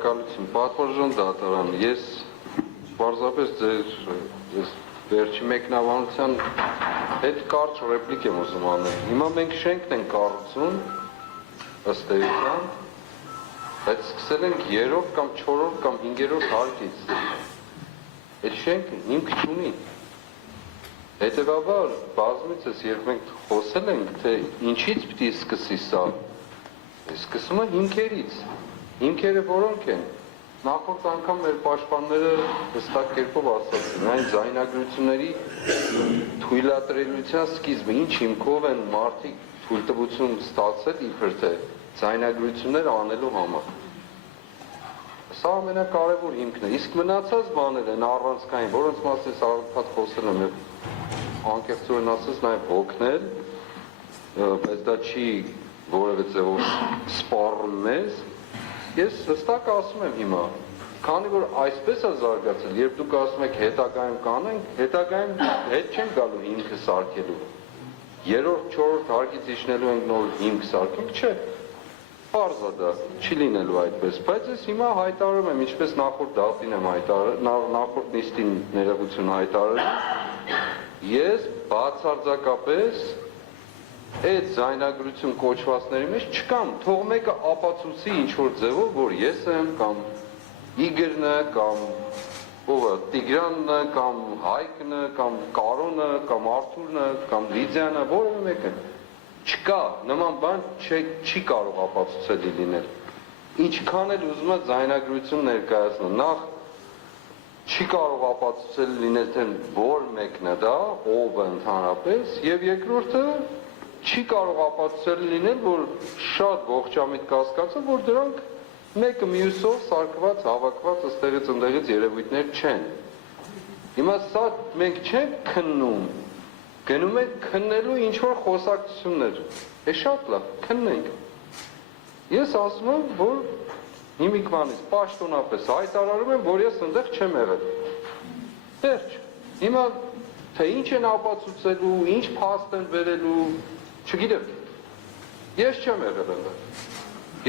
Շնորհակալություն, պատվարժան դատարան, ես պարզապես ձեր վերջի մեկնաբանության հետ կարճ ռեպլիկ եմ ուզում անել։ Հիմա մենք շենքն ենք կառուցում, ըստ էության, բայց սկսել ենք 3-րդ կամ 4-րդ կամ 5-րդ հարկից։ Այդ շենքը հիմք չունի։ Հետևաբար, բազմիցս երբ մենք խոսել ենք, թե ինչից պիտի սկսի սա, սկսում է հիմքերից։ Հիմքերը որոնք են։ Նախորդ անգամ մեր պաշտպանները հստակ կերպով ասացին, այն ձայնագրությունների թույլատրելիության սկիզբը, ինչ հիմքով են մարդիկ թույլտվություն ստացել իբր թե ձայնագրություններ անելու համար։ Սա ամենակարևոր հիմքն է, իսկ մնացած բաներ են առանցքային, որոնց մասին սարքած խոսել եմ եւ անկեղծորեն ասած նաեւ հոգնել, բայց դա չի որևէ ձևով սպառում մեզ։ Ես հստակ ասում եմ հիմա, քանի որ այսպես է զարգացել, երբ դուք ասում եք հետագայում կանենք, հետագայում հետ չենք գալու հիմքը սարքելու։ 3-րդ, 4-րդ հարկից իջնելու ենք նոր հիմք սարքենք, չէ։ Պարզ է դա, չի լինելու այդպես, բայց ես հիմա հայտարարում եմ, ինչպես նախորդ դատին եմ հայտարարել, նախորդ նիստին ներողություն հայտարարել, ես բացարձակապես այդ ձայնագրություն կոչվածների մեջ չկամ, թող մեկը ապացուցի ինչ-որ ձևով, որ ես եմ, կամ Իգորն է, կամ Տիգրանն է, կամ Հայկն է, կամ Կարոնը, կամ Արթուրն է, կամ Լիդիան է, որևէ մեկը չկա, նման բան չի կարող ապացուցել լինել։ Ինչքան էլ ուզում է ձայնագրություն ներկայացնել, նախ չի կարող ապացուցել լինել, թե որ մեկն է դա, ով է ընդհանրապես, եւ երկրորդը չի կարող ապացուցել լինել, որ շատ ողջամիտ կասկածը, որ դրանք մեկը մյուսով սարքված, հավաքված ըստեղից ընդեղից երևույթներ չեն։ Հիմա սա մենք չենք քննում, գնում ենք քննելու ինչ-որ խոսակցություններ։ Է շատ լավ, քննենք։ Ես ասում եմ, որ հիմիկվանից պաշտոնապես հայտարարում եմ, որ ես ընդեղ չեմ եղել։ Վերջ։ Հիմա թե ինչ են ապացուցելու, ինչ փաստ են վերելու, չգիտեմ, ես չեմ եղել ընդեղ։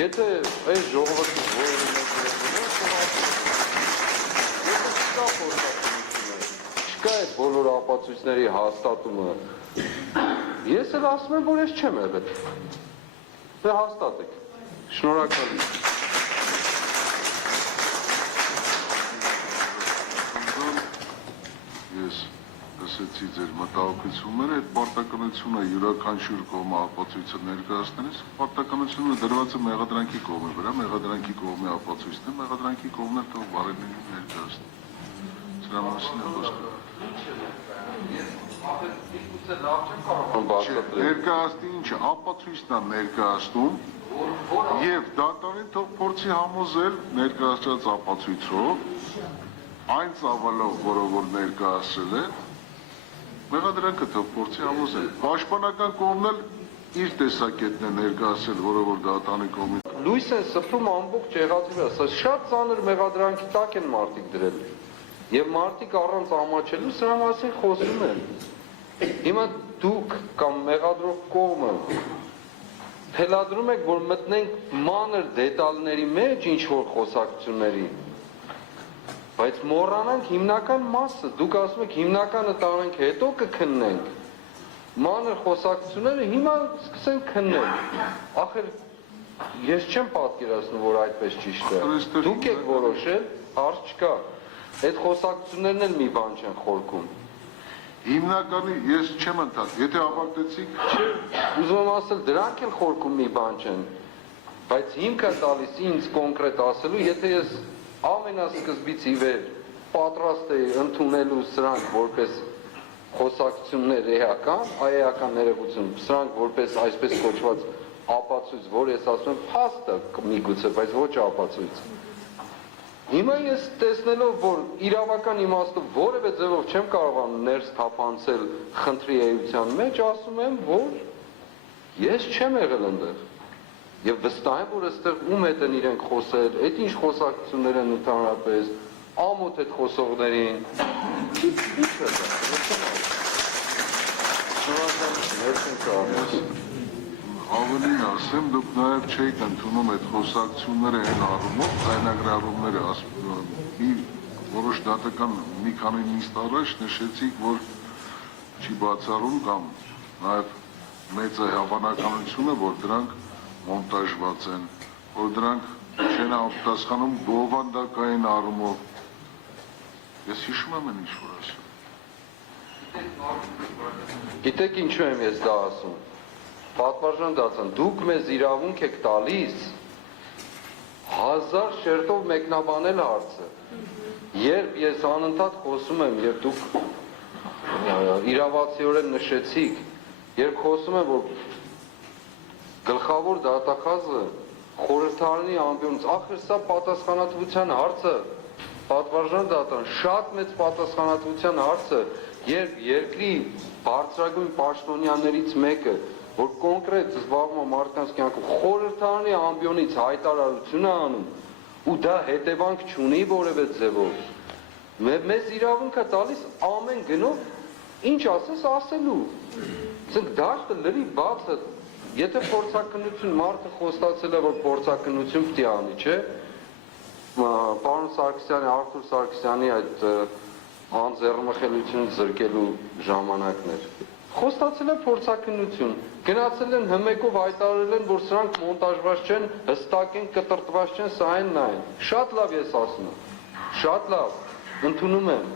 Եթե այս ժողովրդի որևէ չկա այդ բոլոր ապացույցների հաստատումը, ես էլ ասում եմ, որ ես չեմ եղել։ Դե հաստատեք։ Շնորհակալություն։ Ես լսեցի ձեր մտահոգությունները, այդ պարտականությունը յուրաքանչյուր կողմը ապացույցը ներկայացնելիս, պարտականությունը դրված է մեղադրանքի կողմի վրա, մեղադրանքի կողմի ապացույցն է, մեղադրանքի կողմն էլ թող բարելին ներկայացնի։ Սրա մասին է խոսքը։ Ներկայացնի ինչը, ապացույցն է ներկայացնում եւ դատարանին թող փորձի համոզել ներկայացած ապացույցով այն ծավալով, որը ներկայացել է, մեղադրանքը թող փորձի համոզել։ Պաշտպանական կողմն էլ իր տեսակետն է ներկայացել, որը դատարանի կողմից։ Լույս են սփռում ամբողջ եղածի վրա, սա շատ ծանր մեղադրանքի տակ են մարդիկ դրել։ Եվ մարդիկ առանց ամաչելու սրա մասին խոսում են։ Հիմա դուք կամ մեղադրող կողմը թելադրում եք, որ մտնենք մանր դետալների մեջ ինչ-որ խոսակցությունների, բայց մոռանանք հիմնական մասը, դուք ասում եք հիմնականը տանենք հետո կքննենք, մանր խոսակցությունները հիմա սկսենք քննել, ախր ես չեմ պատկերացնում, որ այդպես ճիշտ է, դուք եք որոշել, հարց չկա, այդ խոսակցություններն էլ մի բան չեն խորքում։ Հիմնականի ես չեմ ընդհանրում, եթե ավարտեցիք, ուզում եմ ասել, դրանք էլ խորքում մի բան չեն, բայց հիմքը տալիս ինձ կոնկրետ ասելու, եթե ես ամենասկզբից ի վեր պատրաստ է ընդունելու սրանք որպես խոսակցություններ էական ներողություն, սրանք որպես այսպես կոչված ապացույց, որ ես ասում եմ փաստ է միգուցե, բայց ոչ ապացույց։ Հիմա ես տեսնելով, որ իրավական իմաստով որևէ ձևով չեմ կարողանում ներս թափանցել խնդրի էության մեջ, ասում եմ, որ ես չեմ եղել ընդեղ։ Եվ վստահ եմ, որ այստեղ ում հետ են իրենք խոսել, այդ ինչ խոսակցություններ են ընդհանրապես, ամոթ այդ խոսողներին։ Ինչ է դա։ Ավելին ասեմ, դուք նաև չեք ընդունում այդ խոսակցությունները այն առումով, ձայնագրառումները, որոշ դատական մի քանի նիստ առաջ նշեցիք, որ չի բացառում կամ նաև մեծ է հավանականությունը, որ դրանք մոնտաժված են, որ դրանք չեն համապատասխանում բովանդակային առումով։ Ես հիշում եմ ինչ որ ասում։ Գիտեք ինչու եմ ես դա ասում։ Պատվարժան դասան, դուք մեզ իրավունք եք տալիս 1000 շերտով մեկնաբանել հարցը։ Երբ ես անընդհատ խոսում եմ եւ դուք իրավացիորեն նշեցիք, երբ խոսում եմ, որ գլխավոր դատախազը խորհրդարանի ամբիոնից, ախր սա պատասխանատվության հարցը, պատվարժան դատան, շատ մեծ պատասխանատվության հարցը, երբ երկրի բարձրագույն պաշտոնյաներից մեկը, որ կոնկրետ զբաղվում է մարդկանց կյանքով, խորհրդարանի ամբիոնից հայտարարություն է անում, ու դա հետևանք չունի որևէ ձևով, մեզ իրավունք է տալիս ամեն գնով, ինչ ասես ասելու, ասենք դաշտը լրի բաց է, եթե փորձակնություն մարդը խոստացել է, որ փորձակնություն պիտի անի, չէ՞, պարոն Սարգսյանի, Արթուր Սարգսյանի այդ անձեռնմխելություն զրկելու ժամանակներ։ Խոստացել է փորձակնություն, գնացել են հմեկով հայտարարել են, որ սրանք մոնտաժված չեն, հստակ են, կտրտված չեն, սա են նա են։ Շատ լավ ես ասում եմ, շատ լավ, ընդունում եմ։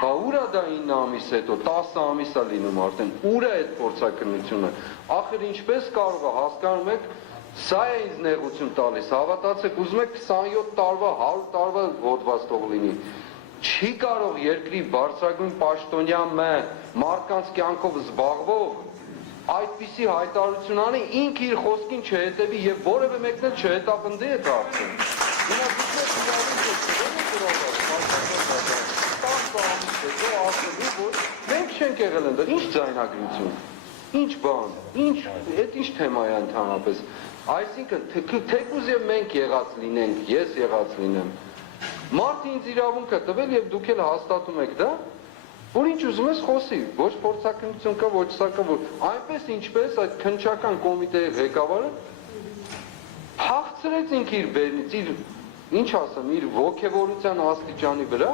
Բա ուր է դա 9 ամիս հետո, 10 ամիս է լինում արդեն, ուր է այդ փորձակնությունը։ Ախր ինչպես կարող է, հասկանում եք, սա է ինձ նեղություն տալիս, հավատացեք, ուզում եք 27 տարվա, 100 տարվա հոդված թող լինի։ Չի կարող երկրի բարձրագույն պաշտոնյա մարդկանց կյանքով զբաղվող այդպիսի հայտարարություն անի, ինքը իր խոսքին չհետևի եւ որևէ մեկն էլ չհետապնդի այդ հարցը։ Մենք չենք եղել ընդդեմ, ինչ ձայնագրություն, ինչ բան, այդ ինչ թեմա է ընդհանրապես։ Այսինքն, թեկուզ եւ մենք եղած լինենք, ես եղած լինեմ, մարդը ինձ իրավունք է տվել եւ դուք էլ հաստատում եք դա, որ ինչ ուզում ես խոսի, ոչ փորձակնություն կա, ոչ սա կա, որ այնպես ինչպես այդ քննչական կոմիտեի ղեկավարը փախցրեց ինքը իր բերնից, իր ինչ ասեմ, իր ոգևորության աստիճանի վրա,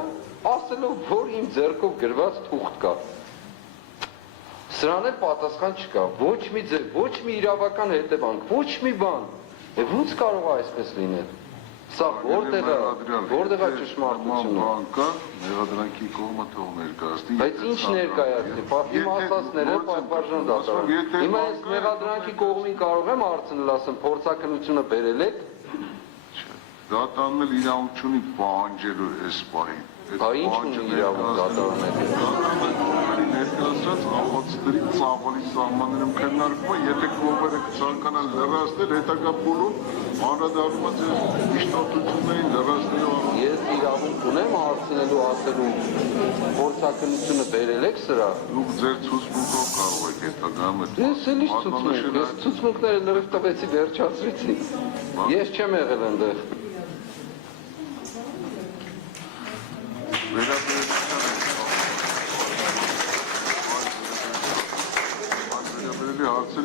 ասելով, որ իմ ձեռքով գրված թուղթ կա։ Սրան էլ պատասխան չկա, ոչ մի ձև, ոչ մի իրավական հետևանք, ոչ մի բան։ Եվ ո՞նց կարող է այսպես լինել։ Սա որտեղ է ճշմարտությունը։ Բանկա մեղադրանքի կողմը թող ներկայացնի։ Բայց ինչ ներկայացնի, իմ ասածները պատվարժան դատարան։ Հիմա ես մեղադրանքի կողմին կարող եմ հարցնել, ասեմ, փորձակնությունը բերել եք։ Դատարանն էլ իրավունք չունի պահանջելու այս պահին։ Բա ինչ ունի իրավունք դատարանը։ Դատարանը ներկայացրած ապացույցների ծավալի սահմաններում քննարկվում է, եթե կողմերը ցանկանան լրացնել, հետագա փուլում անդրադառնում է ձեր միջնորդություններին լրացնելու։ Ես իրավունք ունեմ հարցնելու, ասելու փորձակնությունը բերել եք սրա։ Դուք ձեր ցուցմունքով կարող եք հետագայում այդ։ Ես էլ ինչ ցուցմունք, ես ցուցմունքները լրիվ տվեցի, վերջացրեցի։ Ես չեմ եղել այնտեղ։ Վերաբերելի հարցերի